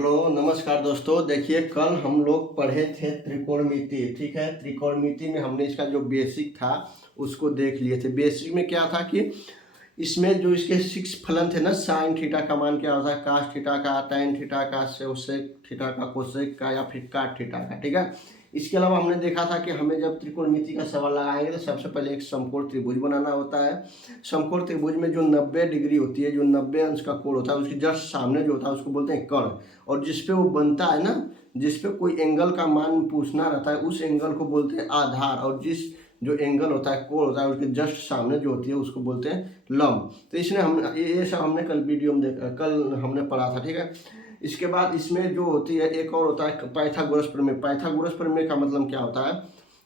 Hello नमस्कार दोस्तों। देखिए, कल हम लोग पढ़े थे त्रिकोणमिति। ठीक है, त्रिकोणमिति में हमने इसका जो बेसिक था उसको देख लिए थे। बेसिक में क्या था कि इसमें जो इसके 6 फलन थे ना, साइन थीटा का मान क्या होता है, कास थीटा का, टैन थीटा का, सेक थीटा का, कोसेक का या फिर काट थीटा का। ठीक है, इसके अलावा हमने देखा था कि हमें जब त्रिकोणमिति का सवाल लगाएंगे तो सबसे पहले एक समकोण त्रिभुज बनाना होता है। समकोण त्रिभुज में जो 90 डिग्री होती है, जो 90 अंश का कोण होता है, उसके जस्ट सामने जो होता है उसको बोलते हैं कर्ण। और जिसपे वो बनता है ना, जिसपे कोई एंगल का मान पूछना रहता है, उस एंगल को बोलते हैं आधार। और जिस जो एंगल होता है, कोण होता है, उसके जस्ट सामने जो होती है उसको बोलते हैं लंब। तो इसने हम ये सब हमने कल वीडियो में देखा, कल हमने पढ़ा था। ठीक है, इसके बाद इसमें जो होती है एक और होता है पाइथागोरस प्रमेय। पाइथागोरस प्रमेय का मतलब क्या होता है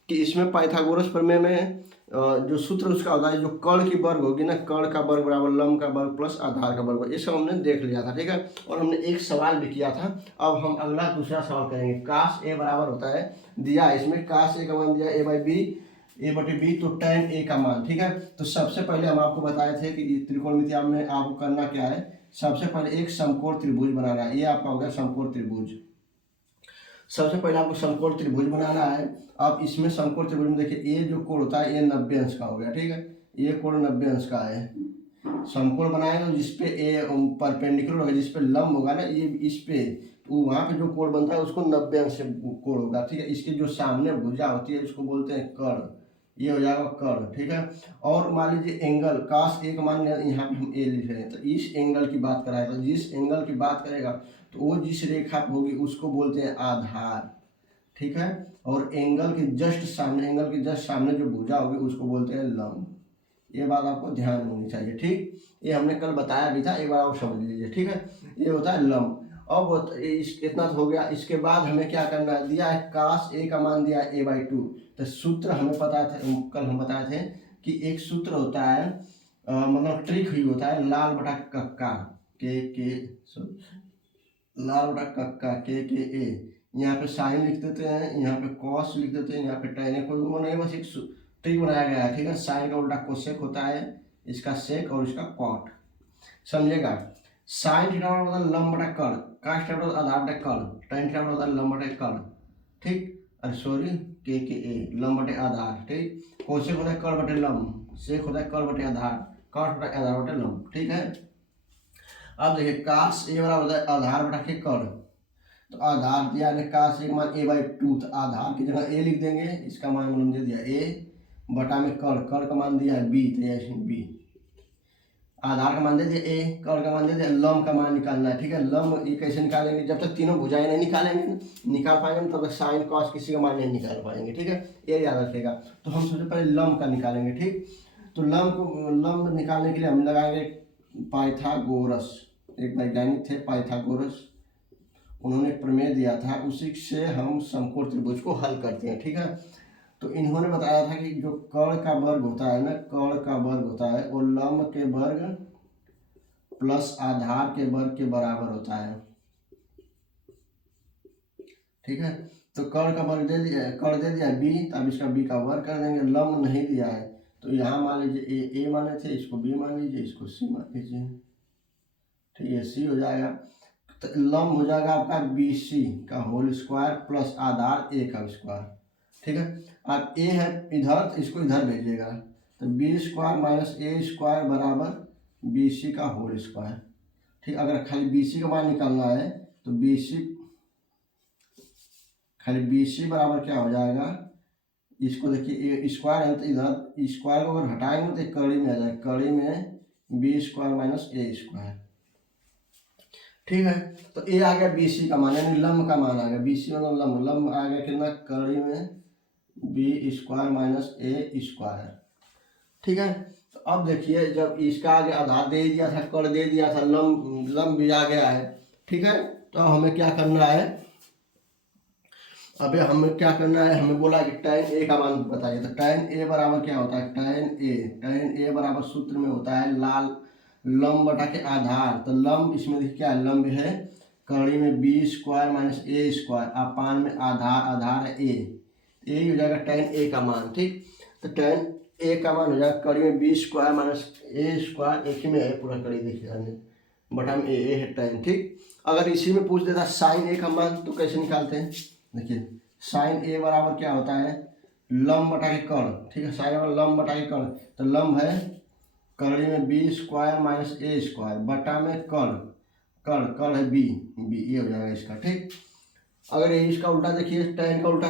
कि इसमें पाइथागोरस प्रमेय में जो सूत्र उसका होता है, जो कर्ण की वर्ग होगी ना, कर्ण का वर्ग बराबर लंब का वर्ग प्लस आधार का वर्ग, ये सब हमने देख लिया था। ठीक है, और हमने एक सवाल भी किया था। अब हम अगला दूसरा सवाल करेंगे। काश ए बराबर होता है, दिया इसमें काश ए का मान दिया ए बटे बी, तो टैन ए का मान। ठीक है, तो सबसे पहले हम आपको बताए थे कि त्रिकोणमिति में आपको करना क्या है। सबसे पहले एक समकोण त्रिभुज बनाना है। ये आपका हो गया समकोण त्रिभुज। सबसे पहले आपको समकोण त्रिभुज बनाना है। अब इसमें समकोण त्रिभुज में देखिए, ये जो कोण होता है ये 90 अंश का हो गया। ठीक है, ये कोण 90 अंश का है। समकोण बनाएंगे तो जिसपे ए परपेंडिकुलर होगा, जिसपे लंब होगा ना, ये इस पे, तो वहाँ पे जो कोण बनता है उसको 90 अंश से कोण होगा। ठीक है, इसके जो सामने भुजा होती है उसको बोलते हैं कर्ण। ये हो जाएगा कर्ण। ठीक है, और मान लीजिए एंगल काश एक मान यहाँ पे हम ए लिख रहे हैं, तो इस एंगल की बात कराएगा। जिस एंगल की बात करेगा तो वो जिस रेखा पे होगी उसको बोलते हैं आधार। ठीक है, और एंगल के जस्ट सामने जो भुजा होगी उसको बोलते हैं लंब। ये बात आपको ध्यान में होनी चाहिए। ठीक, ये हमने कल बताया भी था, एक बार आप समझ लीजिए। ठीक है, ये होता है लंब। अब इतना तो हो गया। इसके बाद हमें क्या करना है, दिया है काश ए का मान दिया है a/2। तो सूत्र हमें पता थे, कल हम बताए थे कि एक सूत्र होता है, मतलब ट्रिक ही होता है, लाल बटा कक्का लाल बटा कक्का के ए। यहाँ पे साइन लिख देते हैं, यहाँ पे कॉस लिख देते हैं, यहाँ पे टैन। कोई वो नहीं, बस एक ट्रिक बनाया गया है। ठीक है, साइन का उल्टा कोसेक होता है, इसका सेक और इसका कॉट। समझेगा। साइन थीटा होता है लंब बटा कर्ण, कास थीटा होता है आधार बटा कर्ण, टैन थीटा होता है लंब बटा कर्ण। ठीक, अरे सॉरी, के ए लंब बटे आधार। ठीक, कोसेक होता है कर्ण बटे लंब, सेक होता है कर्ण बटे आधार, कॉट होता है आधार बटे लंब। ठीक है, अब देखिए काश ए बराबर होता है आधार बटा के कर्ण। तो आधार दिया ने काश एक मान a/2, तो आधार की जगह ए लिख देंगे, इसका मान मतलब दे दिया ए बटा में कर्ण का मान दिया है बी, तो ये बी। आधार का मान दे दिया ए, कर्ण का मान दे दिया, लंब का मान निकालना है। ठीक है, लंब ये कैसे निकालेंगे, जब तक तीनों भुजाएं नहीं निकाल पाएंगे तब तक साइन कॉस किसी का मान नहीं निकाल पाएंगे। ठीक है, ये याद रखिएगा। तो हम सबसे पहले लंब का निकालेंगे। ठीक, तो लंब निकालने के लिए हम लगाएंगे पाइथागोरस। एक वैज्ञानिक थे पाइथागोरस, उन्होंने प्रमेय दिया था, उसी से हम समकोण त्रिभुज को हल करते हैं। ठीक है, तो इन्होंने बताया था कि जो कर्ण का वर्ग होता है ना, कर्ण का वर्ग होता है वो लंब के वर्ग प्लस आधार के वर्ग के बराबर होता है। ठीक है, तो कर्ण का वर्ग दे दिया, कर्ण दे दिया बी, तो अब इसका बी का वर्ग कर देंगे। लंब नहीं दिया है तो यहाँ मान लीजिए ए माने थे, इसको बी मान लीजिए, इसको सी मान लीजिए। ठीक है, सी हो जाएगा। तो लंब हो जाएगा आपका BC का होल स्क्वायर प्लस आधार ए का स्क्वायर। ठीक है, अब ए है इधर तो इसको इधर भेजिएगा, तो B² माइनस A² बराबर BC का होल स्क्वायर। ठीक, अगर खाली BC का मान निकालना है तो खाली BC बराबर क्या हो जाएगा, इसको देखिए ए स्क्वायर है तो इधर स्क्वायर को अगर हटाएंगे तो कड़ी में आ जाएगा, कड़ी में B² माइनस A²। ठीक है, तो ए आ गया BC का मान, यानी लंब का मान आ गया। BC मतलब लंब आ गया कितना, कड़ी में B² माइनस A²। ठीक है, तो अब देखिए जब इसका आगे आधार दे दिया था, कर्ण दे दिया था, लंब भी आ गया है। ठीक है, तो हमें क्या करना है, अबे हमें क्या करना है, हमें बोला कि tan ए का मान बताइए। तो tan ए बराबर क्या होता है, tan ए बराबर सूत्र में होता है लाल लंब बटा के आधार। तो लंब इसमें देखिए क्या है, लंब है कड़ी में B² माइनस A², अपान में आधार है ए हो जाएगा tan ए का मान। ठीक, तो tan ए का मान हो जाएगा कड़ी में B² माइनस A², एक ही में है पूरा कड़ी, देखिए बटा में ए है tan, ठीक। अगर इसी में पूछ देता साइन ए का मान तो कैसे निकालते हैं, देखिए साइन ए बराबर क्या होता है, लंब बटा के कर्ण, ठीक है। साइन बराबर लंब बटा के कर्ण, तो लंब है कर्णी में बी स्क्वायर माइनस ए स्क्वायर बटा में कर्ण, कर्ण है बी, ये हो जाएगा इसका, ठीक। अगर ये इसका उल्टा देखिए, tan का उल्टा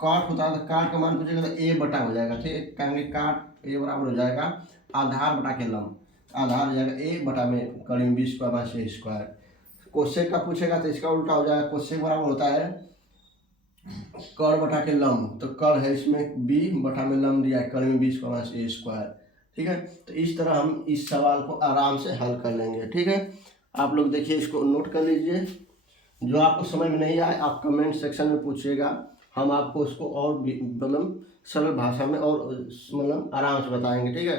काट होता है तो काट का मान पूछेगा तो ए बटा हो जाएगा, ठीक। कहेंगे काट ए बराबर हो जाएगा आधार बटा के लंब, आधार हो जाएगा ए बटा में कर्णी में बी स्क्वायर माइनस ए स्क्वायर। कोसेक का पूछेगा तो इसका उल्टा हो जाएगा, कोसेक बराबर होता है कर्ण बटा के लंब, तो कर्ण है इसमें बी बटा में लंब दिया है कर्णी में बी स्क्वायर माइनस ए स्क्वायर, ठीक है। तो इस तरह हम इस सवाल को आराम से हल कर लेंगे, ठीक है। आप लोग देखिए इसको नोट कर लीजिए, जो आपको समझ में नहीं आए आप कमेंट सेक्शन में पूछिएगा, हम आपको उसको और मतलब सरल भाषा में और मतलब आराम से बताएंगे, ठीक है।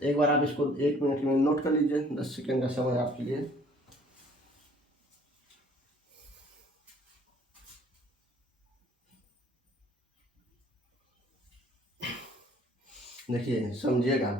तो एक बार आप इसको 1 मिनट में नोट कर लीजिए, 10 सेकेंड का समय आपके लिए। देखिए समझिएगा,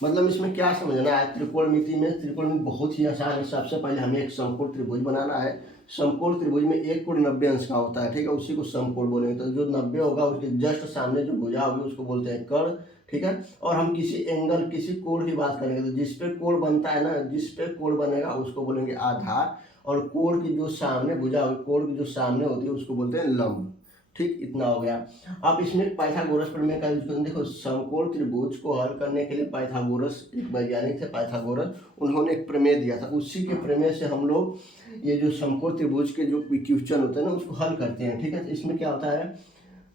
मतलब इसमें क्या समझना है, त्रिकोणमिति में त्रिकोणमिति बहुत ही आसान है। सबसे पहले हमें एक समकोण त्रिभुज बनाना है। समकोण त्रिभुज में एक कोण 90 अंश का होता है, ठीक है, उसी को समकोण बोलेंगे। तो जो 90 होगा उसके जस्ट सामने जो भुजा होगी उसको बोलते हैं कर्ण, ठीक है। और हम किसी एंगल किसी कोण की बात करेंगे तो जिस पे कोण बनता है ना, जिस पे कोण बनेगा उसको बोलेंगे आधार, और कोण की जो सामने भुजा होगी, कोण की जो सामने होती है उसको बोलते हैं लंब, ठीक। इतना हो गया। अब इसमें पाइथागोरस प्रमेय का यूज करें। देखो समकोण त्रिभुज को हल करने के लिए पाइथागोरस एक वैज्ञानिक थे, पाइथागोरस, उन्होंने एक प्रमेय दिया था। उसी के प्रमेय से हम लोग ये जो समकोण त्रिभुज के जो क्वेश्चन होते हैं ना उसको हल करते हैं, ठीक है। तो इसमें क्या होता है,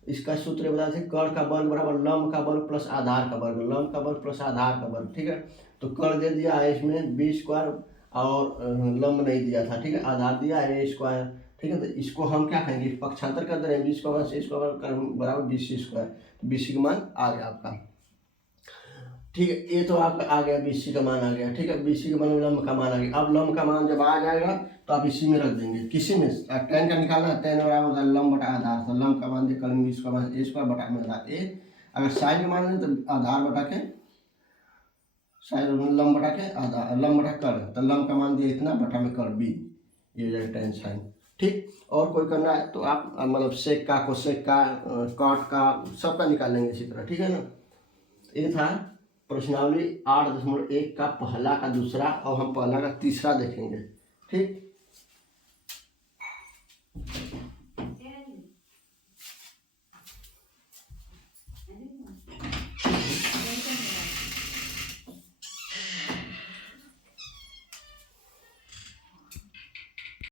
इसका सूत्र बताते हैं कर्ण का वर्ग बराबर लंब का वर्ग प्लस आधार का वर्ग, लंब का वर्ग प्लस आधार का वर्ग, ठीक है। तो कर्ण दे दिया है इसमें बी स्क्वायर और लंब नहीं दिया था, ठीक है, आधार दिया है ए स्क्वायर, ठीक है। तो इसको हम क्या कहेंगे, पक्षांतर कर दे रहे हैं, बी स्क्वायर से स्क्वायर बराबर बी सी स्क्वायर, तो बी सी का मान आ गया आपका, ठीक है। ये तो आपका आ गया, बी सी का मान आ गया, ठीक है। बी सी का मान लंब का मान आ गया। अब लंब का मान जब आ जाएगा तो आप इसी में रख देंगे, किसी में tan का निकालना है, tan बराबर होता है लंब बटा आधार, तो लंब का मान कर्ण बी स्क्वायर माइनस ए स्क्वायर बटा में आधार ए। अगर साइन का मान लें तो आधार बटा के साइन, लंब बटा के आधार, लंब बटा कर्ण, तो लंब का मान दिया इतना बटा में कर्ण बी, ये हो जाएगा tan साइन, ठीक। और कोई करना है तो आप मतलब सेक का, कोसेक का, कॉट का, सबका निकाल लेंगे इसी तरह, ठीक है ना। ये था प्रश्नावली 8.1 का पहला का दूसरा, और हम पहला का तीसरा देखेंगे, ठीक।